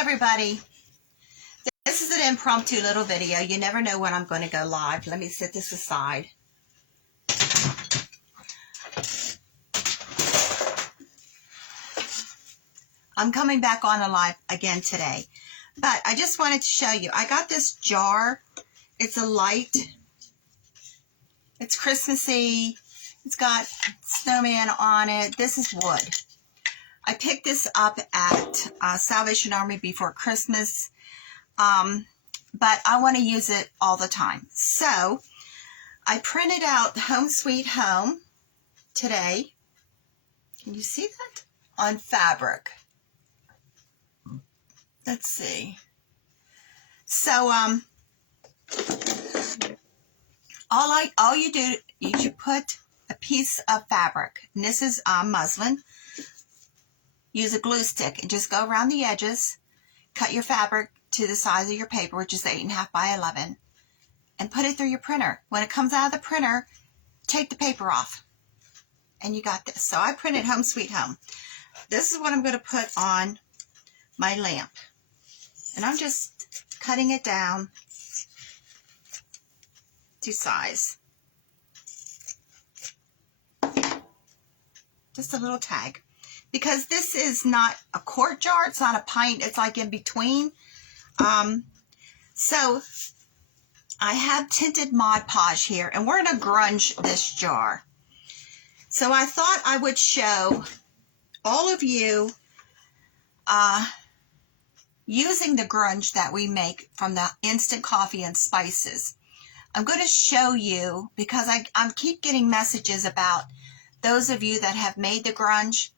everybody. This is an impromptu little video. You never know when I'm going to go live. Let me set this aside. I'm coming back on a live again today. But I just wanted to show you. I got this jar. It's a light. It's Christmassy. It's got snowman on it. This is wood. I picked this up at Salvation Army before Christmas. But I want to use it all the time. So I printed out Home Sweet Home today. Can you see that? On fabric. Let's see. So all you do, you put a piece of fabric. And this is muslin. Use a glue stick and just go around the edges. Cut your fabric to the size of your paper, which is 8.5 by 11, and put it through your printer. When it comes out of the printer, take the paper off, and you got this. So I printed Home Sweet Home. This is what I'm going to put on my lamp, and I'm just cutting it down to size. Just a little tag. Because this is not a quart jar, it's not a pint, it's like in between. So I have tinted Mod Podge here, and we're going to grunge this jar. So I thought I would show all of you using the grunge that we make from the instant coffee and spices. I'm going to show you, because I keep getting messages about those of you that have made the grunge,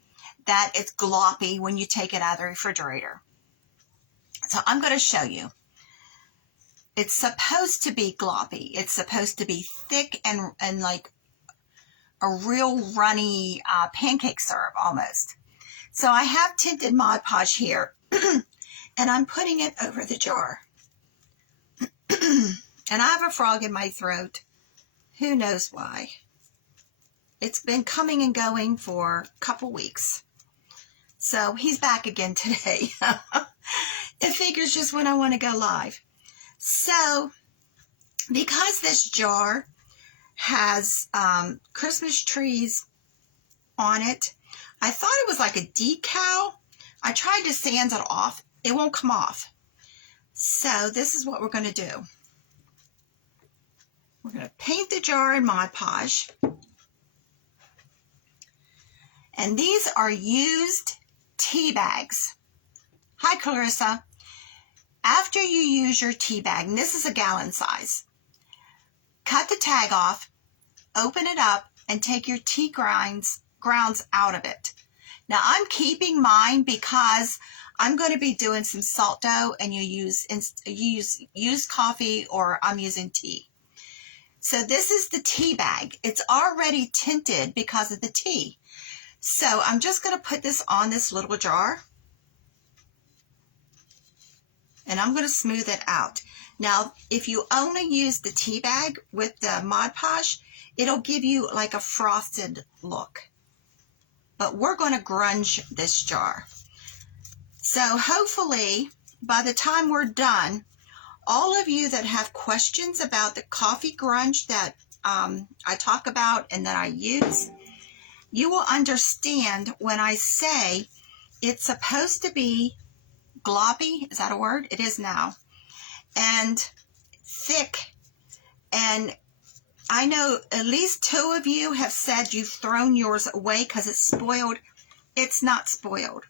that it's gloppy when you take it out of the refrigerator. So I'm going to show you. It's supposed to be gloppy. It's supposed to be thick and like a real runny pancake syrup almost. So I have tinted Mod Podge here, and I'm putting it over the jar. And I have a frog in my throat. Who knows why? It's been coming and going for a couple weeks. So he's back again today. It figures just when I want to go live. So because this jar has Christmas trees on it, I thought it was like a decal. I tried to sand it off. It won't come off. So this is what we're going to do. We're going to paint the jar in Mod Podge. And these are used tea bags. Hi, Clarissa. After you use your tea bag, and this is a gallon size, cut the tag off, open it up, and take your tea grounds out of it. Now, I'm keeping mine because I'm going to be doing some salt dough, and you use used coffee, or I'm using tea. So this is the tea bag. It's already tinted because of the tea. So I'm just going to put this on this little jar, and I'm going to smooth it out. Now, if you only use the tea bag with the Mod Podge, it'll give you like a frosted look. But we're going to grunge this jar. So hopefully, by the time we're done, all of you that have questions about the coffee grunge that I talk about and that I use, you will understand when I say it's supposed to be gloppy. Is that a word? It is now. And thick. And I know at least 2 of you have said you've thrown yours away because it's spoiled. It's not spoiled.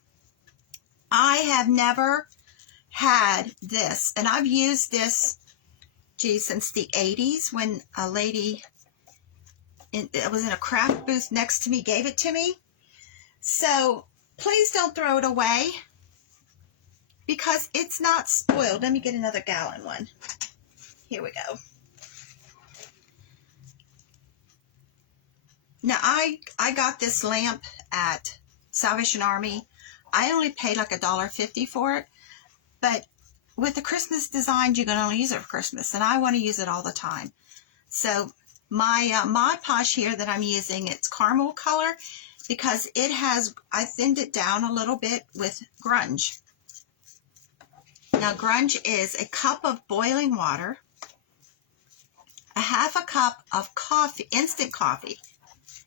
I have never had this. And I've used this, since the 80s when a lady it was in a craft booth next to me, gave it to me. So please don't throw it away because it's not spoiled. Let me get another gallon one. Here we go. Now I got this lamp at Salvation Army. I only paid like $1.50 for it, but with the Christmas designs, you can only use it for Christmas, and I want to use it all the time. So my Mod Podge here that I'm using, it's caramel color because it has, I thinned it down a little bit with grunge. Now, grunge is a cup of boiling water, a half a cup of coffee, instant coffee.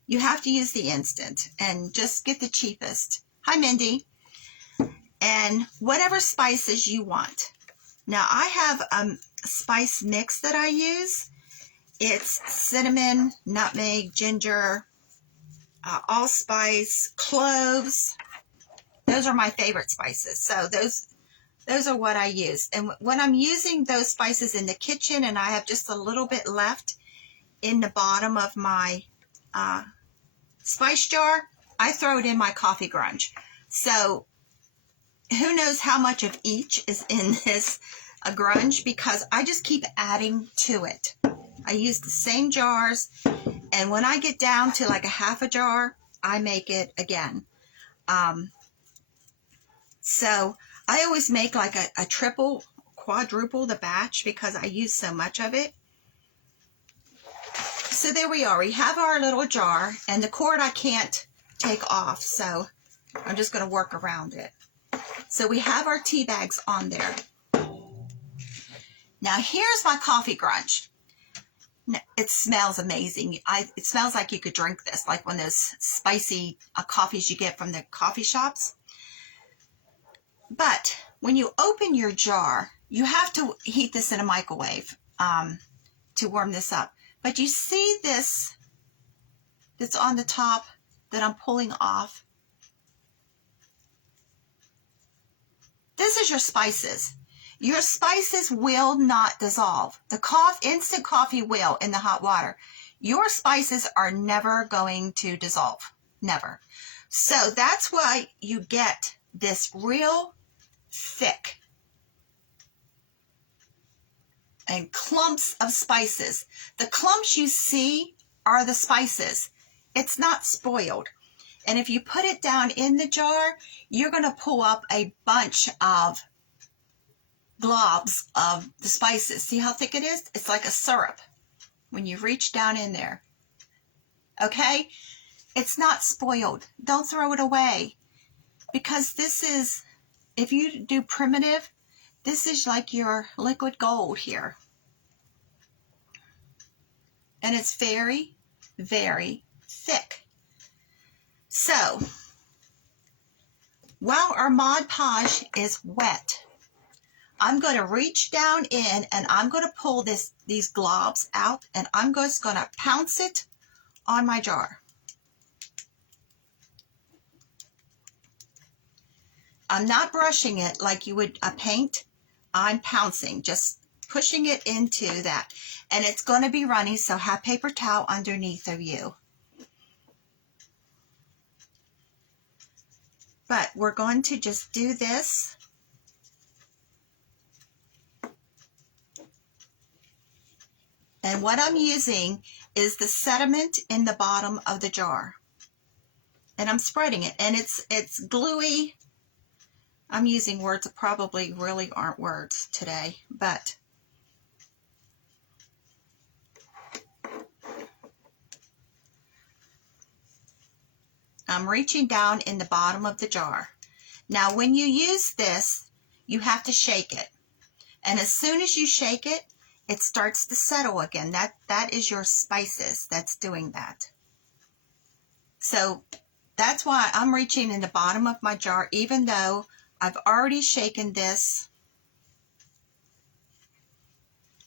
You have to use the instant and just get the cheapest. Hi, Mindy. And whatever spices you want. Now, I have a spice mix that I use. It's cinnamon, nutmeg, ginger, allspice, cloves. Those are my favorite spices. So those are what I use. And when I'm using those spices in the kitchen and I have just a little bit left in the bottom of my spice jar, I throw it in my coffee grunge. So who knows how much of each is in this grunge, because I just keep adding to it. I use the same jars, and when I get down to like a half a jar, I make it again. So I always make like a triple, quadruple the batch because I use so much of it. So there we are. We have our little jar, and the cord I can't take off, so I'm just going to work around it. So we have our tea bags on there. Now here's my coffee grunge. It smells amazing. It smells like you could drink this, like one of those spicy coffees you get from the coffee shops. But when you open your jar, you have to heat this in a microwave to warm this up. But you see this that's on the top that I'm pulling off? This is your spices. Your spices will not dissolve. The instant coffee will in the hot water. Your spices are never going to dissolve. Never. So that's why you get this real thick and clumps of spices. The clumps you see are the spices. It's not spoiled. And if you put it down in the jar, you're going to pull up a bunch of globs of the spices. See how thick it is? It's like a syrup when you reach down in there. Okay? It's not spoiled. Don't throw it away. Because this is, if you do primitive, this is like your liquid gold here. And it's very, very thick. So, while our Mod Podge is wet, I'm going to reach down in and I'm going to pull these globs out, and I'm just going to pounce it on my jar. I'm not brushing it like you would a paint. I'm pouncing, just pushing it into that. And it's going to be runny, so have paper towel underneath of you. But we're going to just do this. And what I'm using is the sediment in the bottom of the jar. And I'm spreading it. And it's gluey. I'm using words that probably really aren't words today. But I'm reaching down in the bottom of the jar. Now, when you use this, you have to shake it. And as soon as you shake it, it starts to settle again. That is your spices that's doing that. So that's why I'm reaching in the bottom of my jar, even though I've already shaken this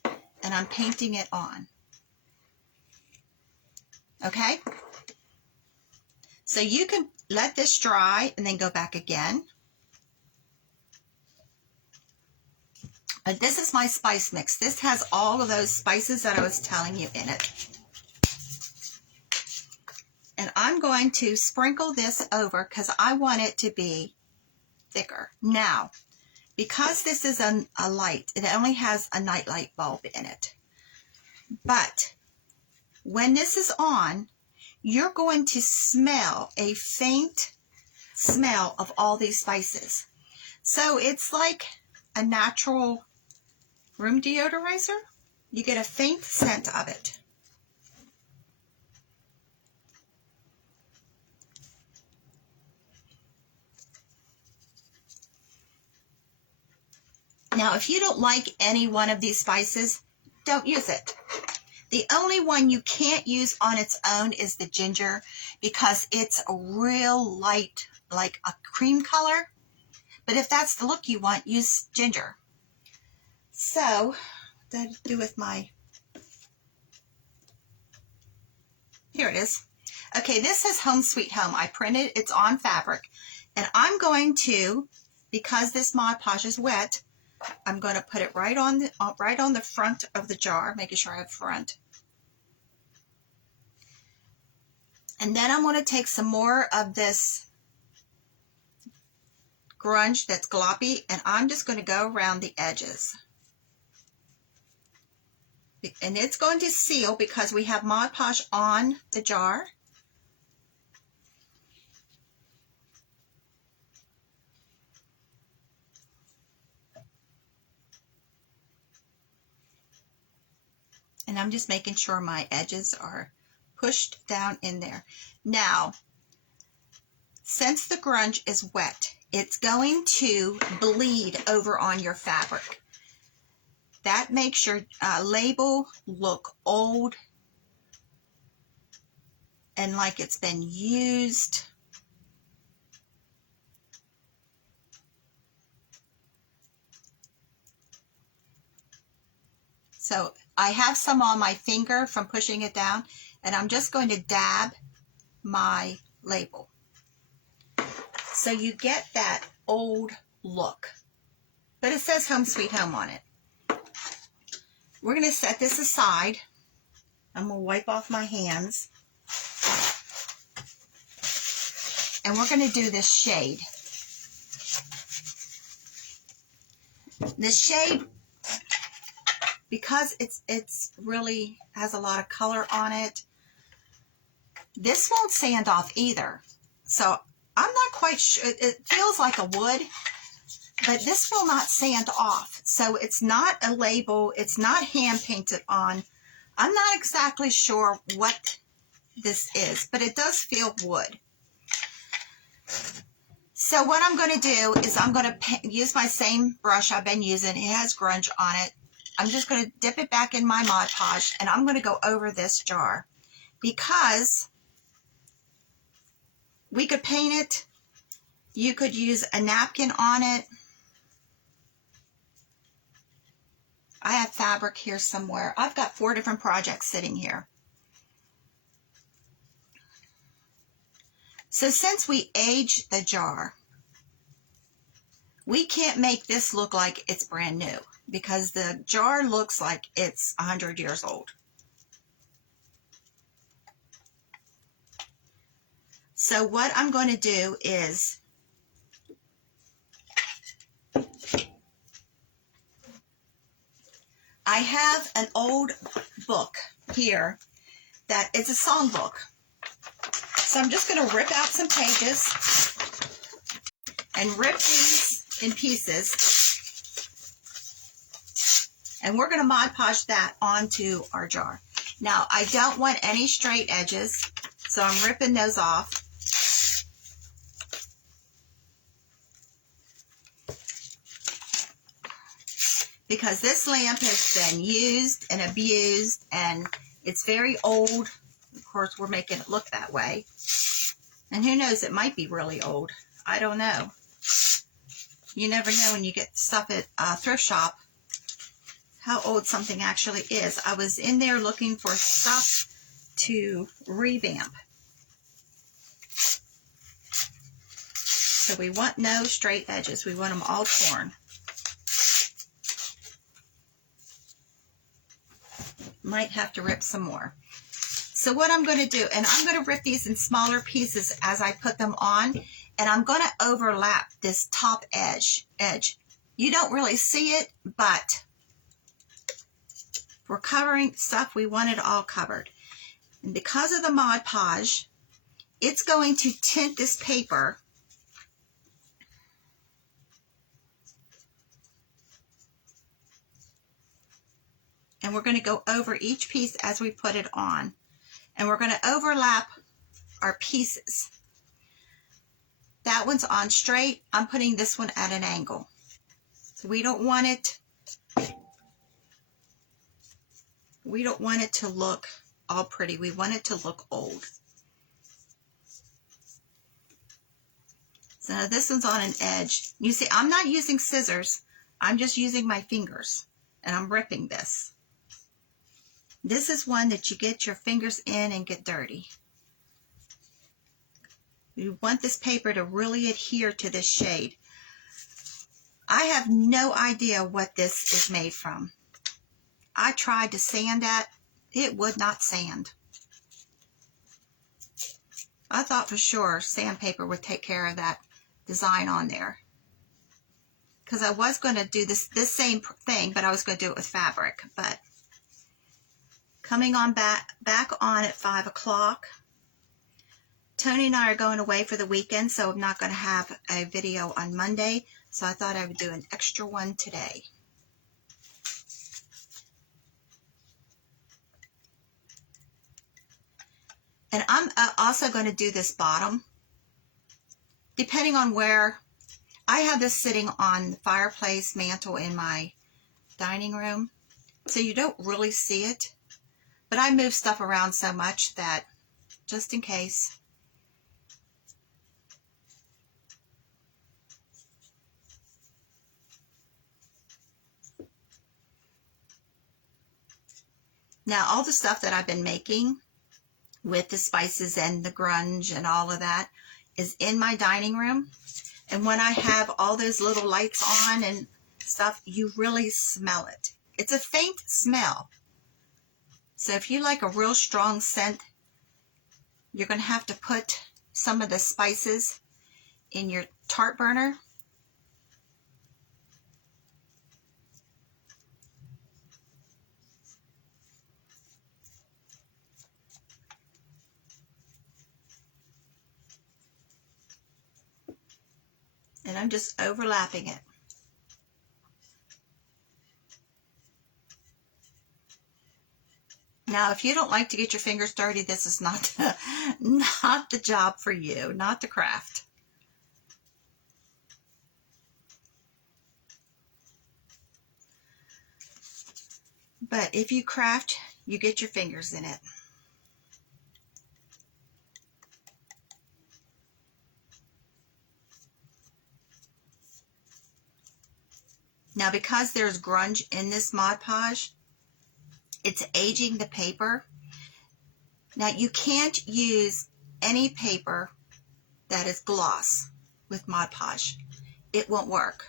and I'm painting it on. Okay? So you can let this dry and then go back again. But this is my spice mix. This has all of those spices that I was telling you in it. And I'm going to sprinkle this over because I want it to be thicker. Now, because this is a light, it only has a nightlight bulb in it. But when this is on, you're going to smell a faint smell of all these spices. So it's like a natural room deodorizer. You get a faint scent of it. Now, if you don't like any one of these spices, don't use it. The only one you can't use on its own is the ginger, because it's a real light, like a cream color. But if that's the look you want, use ginger. So, what did I do with my... Here it is. Okay, this says Home Sweet Home. I printed, it's on fabric. And I'm going to, because this Mod Podge is wet, I'm going to put it right on the front of the jar, making sure I have front. And then I'm going to take some more of this grunge that's gloppy, and I'm just going to go around the edges. And it's going to seal because we have Mod Podge on the jar. And I'm just making sure my edges are pushed down in there. Now, since the grunge is wet, it's going to bleed over on your fabric. That makes your label look old and like it's been used. So I have some on my finger from pushing it down, and I'm just going to dab my label. So you get that old look, but it says Home Sweet Home on it. We're going to set this aside. I'm going to wipe off my hands. And we're going to do this shade. This shade, because it's really has a lot of color on it, this won't sand off either. So I'm not quite sure. It feels like a wood, but this will not sand off. So it's not a label. It's not hand painted on. I'm not exactly sure what this is, but it does feel wood. So what I'm going to do is I'm going to use my same brush I've been using. It has grunge on it. I'm just going to dip it back in my Mod Podge, and I'm going to go over this jar because we could paint it. You could use a napkin on it. I have fabric here somewhere. I've got 4 different projects sitting here. So since we aged the jar, we can't make this look like it's brand new because the jar looks like it's 100 years old. So what I'm going to do is I have an old book here that is a song book. So I'm just going to rip out some pages and rip these in pieces. And we're going to Mod Podge that onto our jar. Now, I don't want any straight edges, so I'm ripping those off. Because this lamp has been used and abused, and it's very old. Of course, we're making it look that way. And who knows, it might be really old. I don't know. You never know when you get stuff at a thrift shop how old something actually is. I was in there looking for stuff to revamp. So we want no straight edges. We want them all torn. Might have to rip some more. So what I'm going to do, and I'm going to rip these in smaller pieces as I put them on, and I'm going to overlap this top edge. You don't really see it, but we're covering stuff we want it all covered. And because of the Mod Podge, it's going to tint this paper and we're going to go over each piece as we put it on. And we're going to overlap our pieces. That one's on straight. I'm putting this one at an angle. So we don't want it to look all pretty. We want it to look old. So now this one's on an edge. You see, I'm not using scissors. I'm just using my fingers, and I'm ripping this. This is one that you get your fingers in and get dirty. You want this paper to really adhere to this shade. I have no idea what this is made from. I tried to sand that. It would not sand. I thought for sure sandpaper would take care of that design on there. Because I was going to do this same thing, but I was going to do it with fabric. But coming on back on at 5 o'clock. Tony and I are going away for the weekend, so I'm not going to have a video on Monday. So I thought I would do an extra one today. And I'm also going to do this bottom. Depending on where, I have this sitting on the fireplace mantle in my dining room. So you don't really see it. But I move stuff around so much that, just in case. Now, all the stuff that I've been making with the spices and the grunge and all of that is in my dining room. And when I have all those little lights on and stuff, you really smell it. It's a faint smell. So if you like a real strong scent, you're going to have to put some of the spices in your tart burner. And I'm just overlapping it. Now, if you don't like to get your fingers dirty, this is not the job for you, not the craft. But if you craft, you get your fingers in it. Now, because there's grunge in this Mod Podge, it's aging the paper. Now, you can't use any paper that is gloss with Mod Podge. It won't work.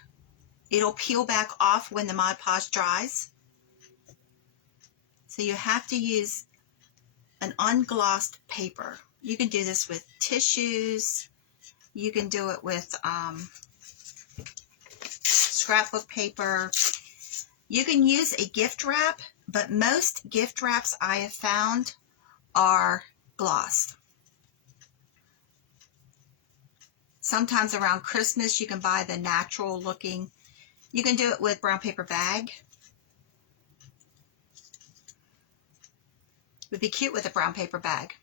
It'll peel back off when the Mod Podge dries. So you have to use an unglossed paper. You can do this with tissues. You can do it with scrapbook paper. You can use a gift wrap, but most gift wraps I have found are glossed. Sometimes around Christmas you can buy the natural looking. You can do it with brown paper bag. It would be cute with a brown paper bag.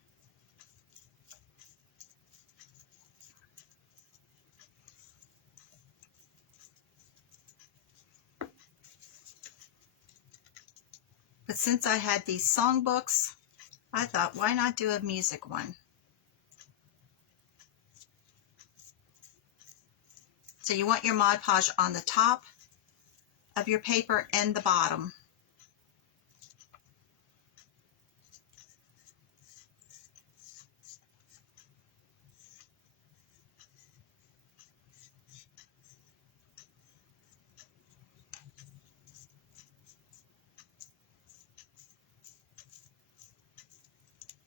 But since I had these songbooks, I thought, why not do a music one? So you want your Mod Podge on the top of your paper and the bottom.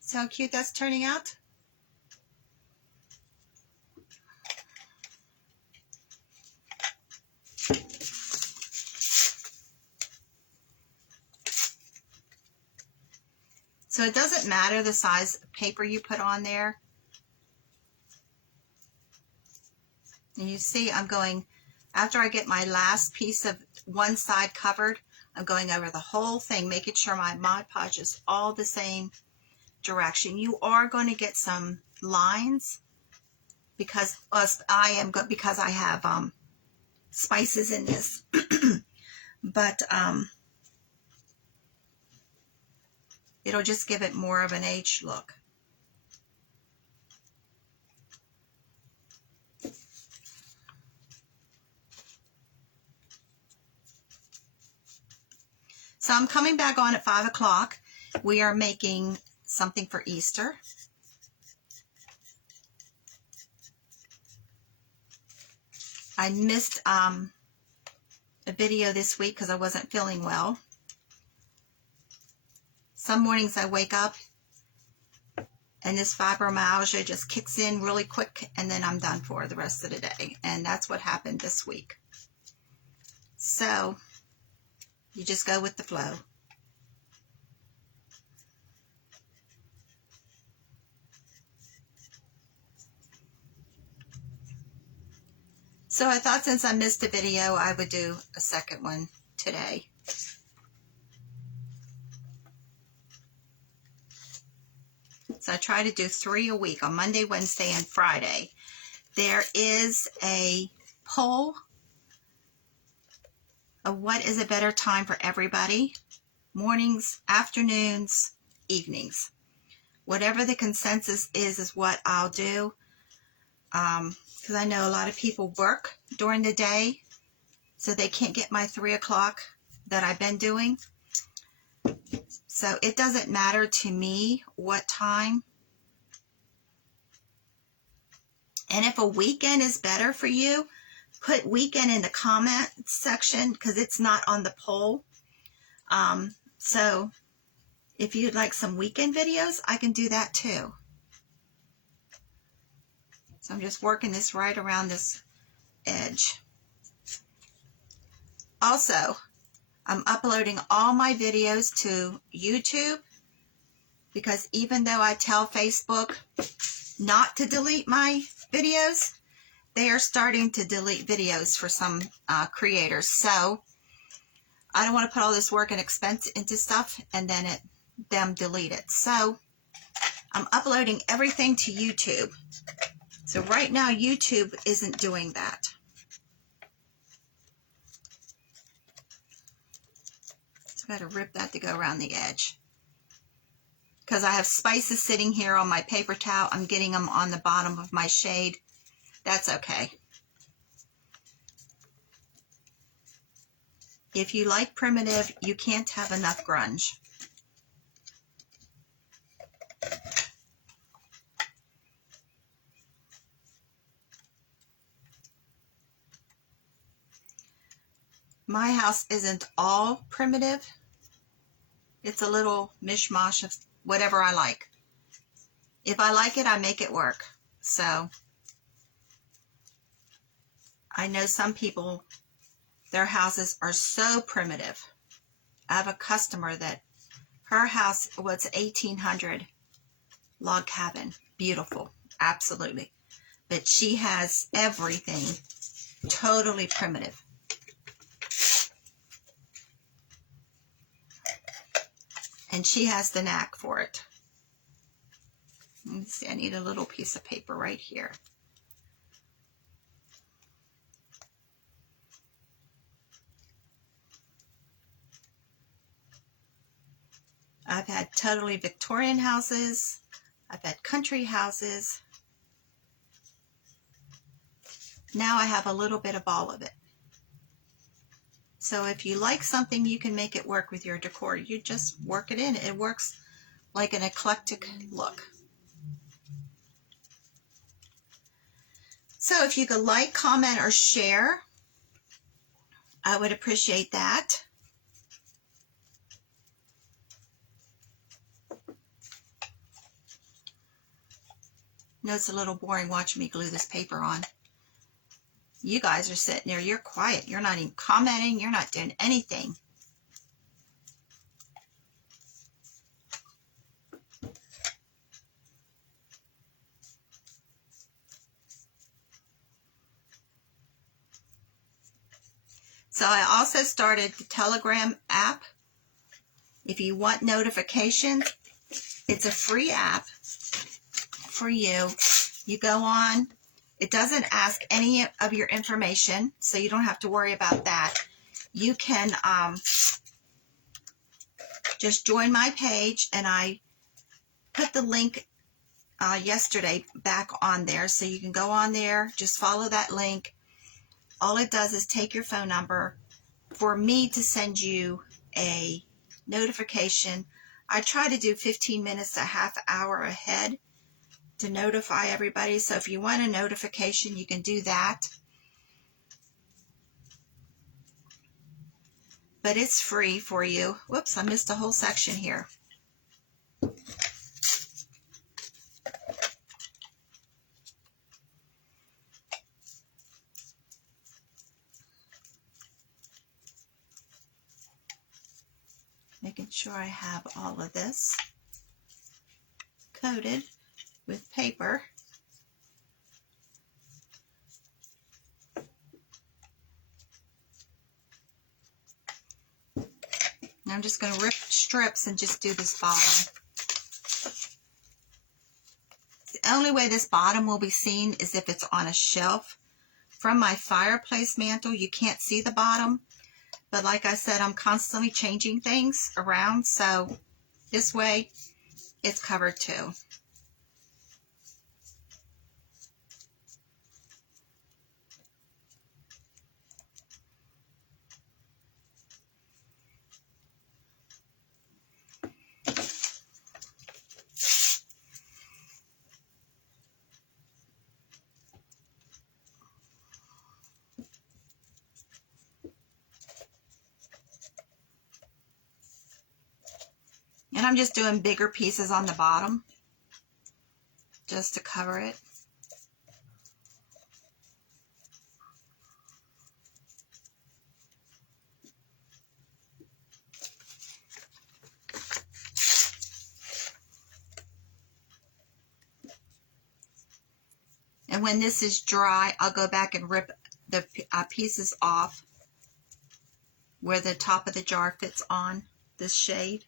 See how cute that's turning out? So it doesn't matter the size of paper you put on there. And you see I'm going, after I get my last piece of one side covered, I'm going over the whole thing, making sure my Mod Podge is all the same direction. You are going to get some lines because I have spices in this. But it'll just give it more of an aged look. So I'm coming back on at 5 o'clock. We are making something for Easter. I missed a video this week because I wasn't feeling well. Some mornings I wake up and this fibromyalgia just kicks in really quick, and then I'm done for the rest of the day. And that's what happened this week. So you just go with the flow. So I thought since I missed a video, I would do a second one today. So I try to do 3 a week on Monday, Wednesday, and Friday. There is a poll of what is a better time for everybody. Mornings, afternoons, evenings. Whatever the consensus is what I'll do. Because I know a lot of people work during the day, so they can't get my 3 o'clock that I've been doing. So it doesn't matter to me what time. And if a weekend is better for you, put weekend in the comment section because it's not on the poll. So if you'd like some weekend videos, I can do that too. So I'm just working this right around this edge. Also, I'm uploading all my videos to YouTube because even though I tell Facebook not to delete my videos, they are starting to delete videos for some creators. So I don't want to put all this work and expense into stuff and then them delete it. So I'm uploading everything to YouTube. So right now YouTube isn't doing that. So I got to rip that to go around the edge. Because I have spices sitting here on my paper towel. I'm getting them on the bottom of my shade. That's okay. If you like primitive, you can't have enough grunge. My house isn't all primitive. It's a little mishmash of whatever I like. If I like it, I make it work. So I know some people, their houses are so primitive. I have a customer that her house was 1800 log cabin. Beautiful. Absolutely. But she has everything totally primitive. And she has the knack for it. Let me see, I need a little piece of paper right here. I've had totally Victorian houses. I've had country houses. Now I have a little bit of all of it. So if you like something, you can make it work with your decor. You just work it in. It works like an eclectic look. So if you could like, comment, or share, I would appreciate that. I know it's a little boring watching me glue this paper on. You guys are sitting there, you're quiet. You're not even commenting. You're not doing anything. So I also started the Telegram app. If you want notifications, it's a free app for you. You go on, It doesn't ask any of your information, so you don't have to worry about that. You can just join my page, and I put the link yesterday back on there, so you can go on there, just follow that link. All it does is take your phone number for me to send you a notification. I try to do 15 minutes to half hour ahead to notify everybody. So if you want a notification, you can do that. But it's free for you. Whoops, I missed a whole section here. Making sure I have all of this coated with paper. And I'm just going to rip strips and just do this bottom. The only way this bottom will be seen is if it's on a shelf. From my fireplace mantle, you can't see the bottom. But like I said, I'm constantly changing things around, so this way it's covered too. And I'm just doing bigger pieces on the bottom just to cover it. And when this is dry, I'll go back and rip the pieces off where the top of the jar fits on this shade.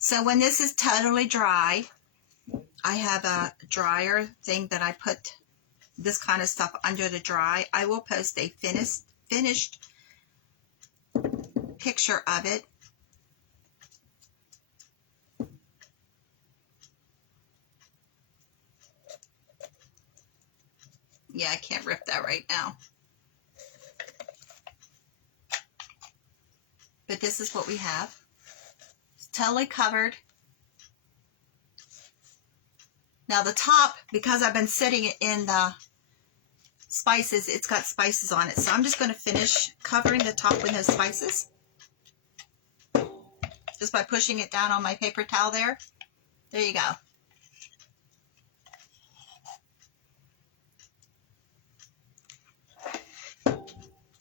So when this is totally dry, I have a dryer thing that I put this kind of stuff under to dry. I will post a finished picture of it. Yeah, I can't rip that right now. But this is what we have. It's totally covered. Now the top, because I've been sitting it in the spices, it's got spices on it. So I'm just going to finish covering the top with those spices. Just by pushing it down on my paper towel there. There you go.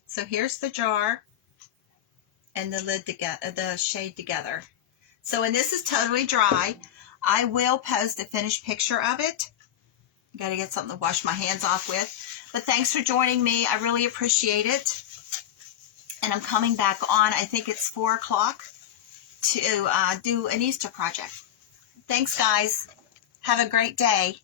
So here's the jar and the lid together, the shade together. So when this is totally dry, I will post a finished picture of it. Got to get something to wash my hands off with. But thanks for joining me. I really appreciate it. And I'm coming back on, I think it's 4 o'clock, to do an Easter project. Thanks, guys. Have a great day.